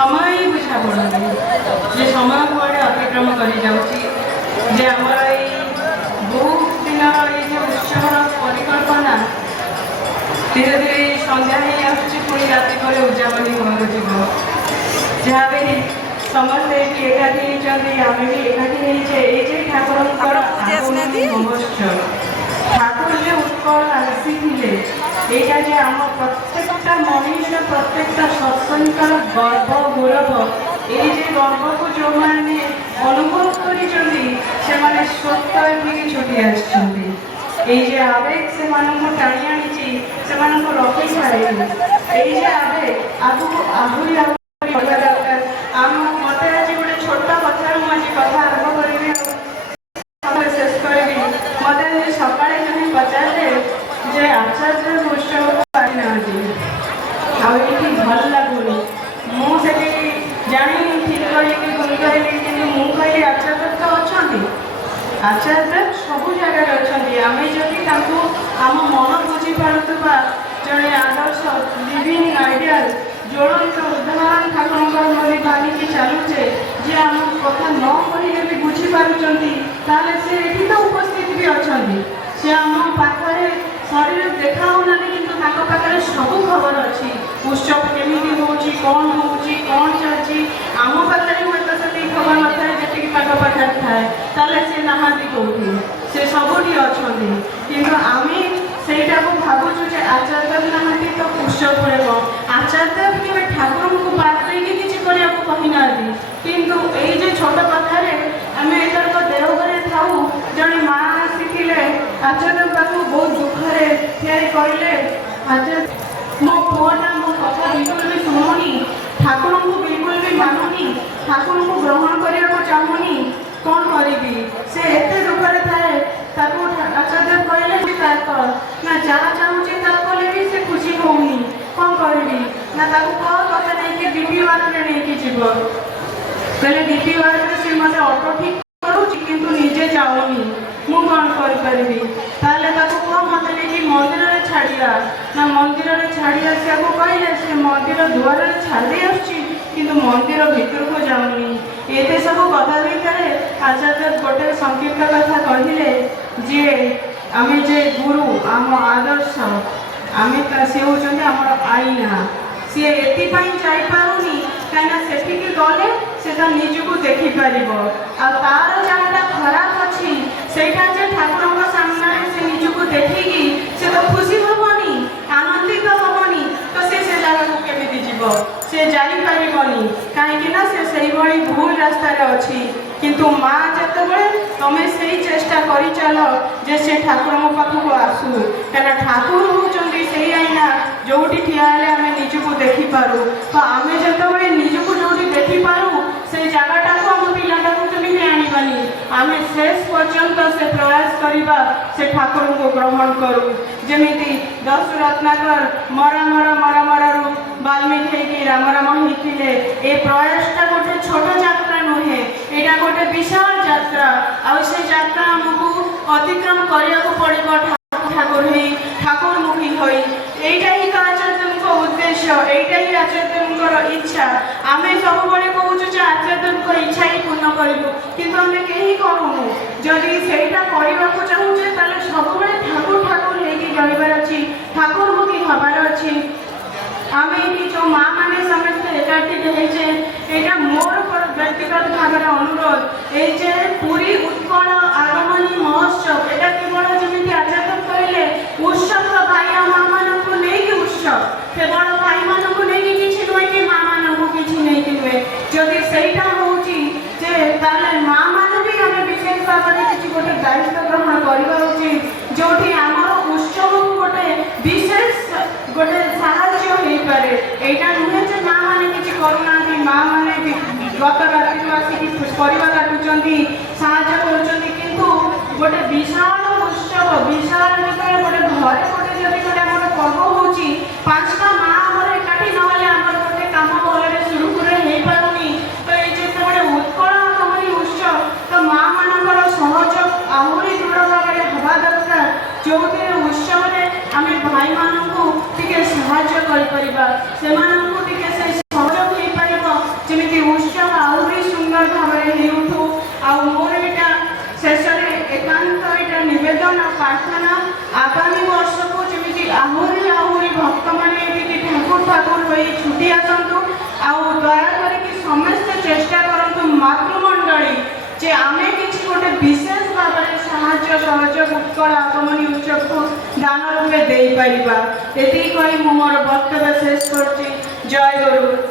समय ही बुझा पड़े जे समय कुआड़े अतिक्रम कर बहुत दिन ये उत्सव परिकल्पना धीरे धीरे सन्ध्या पुणी राति पर उद्यापन हो जहाँ भी समस्ते एकाठी आम भी एकाठी ठाकुर ठाकुर जो उत्कल आसी यहाँ जे आम प्रत्येकटा मनीष प्रत्येकटा सत्संगर गर्व गौरव ये गर्व को जो मैंने अनुभव कर छुटी आगे आवेग से टाणी आनी से रखी सारे आवेग आगू आहरी दरकार आम मत आज गोटे छोट कथा मुझे कथा आरंभ करी शेष करी मत आज सका पचारे जे आचार्य उत्सव को आई ना भल लगुनि मुझे जानी ठीक कही भूल कहली कि मुझे आचार्य तो अच्छा आचार्य सबू जगह अच्छा आम जदि आम मन बुझी पार्थ्वा जड़े आदर्श लिविंग आइडियाल ज्वलंत उदाहरण ठाकुर मानिकी चलुचे जे आम कथा न कहे भी बुझीपार से तो उपस्थित भी अच्छा सी आम पाखे शरीर देखाऊना कि पाखे सब खबर अच्छी उत्सव केमी हो कौन हो कौन चलती आम पाखे हूँ तो से खबर न था जी पाखे थाए सी नहांती कौटी से सबुठी अच्छा कि आम सेटा को भावुँ जे आचार्य नहांती तो उत्सव पड़े आचार्य के ठाकुर को बात देकी किसी कहना किंतु ये छोट कथार आम एथरक देवघर थाऊ जड़े माँ आसी आचार्य पाक बहुत दुखरे कहले आचार्य मो पुआटा मो कथा बिल्कुल भी शुणुनी ठाकुर को बिल्कुल भी मानुनी ठाकुर को ग्रहण करने को चाहूनी कौन करी से एत दुखरे थाए आचार्य कहले ना जहाँ चाहूँगी कले भी से खुशी होनी कौन करी ना कह नहीं डीपी वार्क नहीं जीव कहले डीपी वार्क से मत ऑटो ठीक करुँच कि निजे जाऊनी मु कौन करी कह मत नहीं मंदिर में छाड़िया ना मंदिर में छाड़ी आसा को कहले से मंदिर दुआर छाड़ी आसि मंदिर भीतर को जाऊनी ये सब कथा भितर आचार्य गोटे संकीर्ण कथा कहले जे आम जे गुरु आम आदर्श आम सी हूँ आम आईना सी एपाई जापारूनी कहीं से गले से तो निजक देखिपर तार जहाँ खराब अच्छी से ठाकुर सामने से निजक देखिकी से तो खुशी हेनी आनंदित हेनी तो से जगह को केमी जीव से जापारनी कहीं से भूल रास्ता अच्छी किंतु माँ जिते तुम्हें से चेष्टा कर चल जे से ठाकुर पाखक आसू क्या ठाकुर होती से आईना जो ठिया आम निजक देखिपारू तो आम जो निजक जो देखिपारू से जगटा को आम पिलाटा को कमी आनी आम शेष पर्यंत से प्रयास करवा से ठाकुर को ग्रहण करूँ जमी दस रत्नाकर मरा मरा मरा मरारू वाल्मीकि राम राम होते ये प्रयासटा गोटे छोट यात्रा नुहे यहाँ गोटे विशाल यात्रा से यात्रा आमको अतिक्रम करने को पड़ो ठाकुर ठाकुरमुखी हो यहीटा ही आचार्य उद्देश्य यहीटा ही आचार्य इच्छा आम सब कहूँ आचार्य इच्छा ही पूर्ण करूँ कि आम कहीं करूँ जदि से करने को चाहूचे सब ठाकुर ठाकुर होबार अच्छी ठाकुरमुखी हबार अच्छी आम ये जो माँ मैंने समस्ते एकाठी यहाँ मोर व्यक्तिगत भाव अनुरोध ये पूरी उत्कल आगमनी महोत्सव यहाँ केवल जमी आचार्य कहले उत्सव भाई माँ मान को लेकिन उत्सव केवल भाई मान को लेकिन किसी नुहे कि माँ मान को किसी नहीं नुहे जदि सहीटा हूँ माँ मान भी आम विशेष भाव में किसी गोटे दायित्व ग्रहण करवा उचित जो आम उत्सव को गोटे विशेष गोटे साहाय्य हो पारे यहाँ नुहे जे माँ मैंने किसी करूना माँ मैंने गत राति आसिक परिवा काटुंट साहय कर गोटे विशाल उत्सव विशाल जो गोटे घरे गोटे जब गोटे आम पर्व हो 5टा माँ आम एकाठी ना आम गोटे कम भले सुरुखुरे हो पारूनी तो ये जो गोटे उत्कल आगमनी उत्सव तो माँ मान सहयोग आहरी दृढ़ भाव में हवा दरकार जो उत्सव आम भाई मानू टे साहय कर ଯେ ଆମେ କିଛି ଗୋଟେ ବିଶେଷ ଭାବରେ ସାହାଯ୍ୟ ସହଯୋଗ ଉତ୍କଳ ଆଗମନୀ ଉତ୍ସବକୁ ଦାନ ରୂପେ ଦେଇପାରିବା। ଏତିକି କହି ମୁଁ ମୋର ବକ୍ତବ୍ୟ ଶେଷ କରୁଛି। ଜୟ ଗୁରୁ।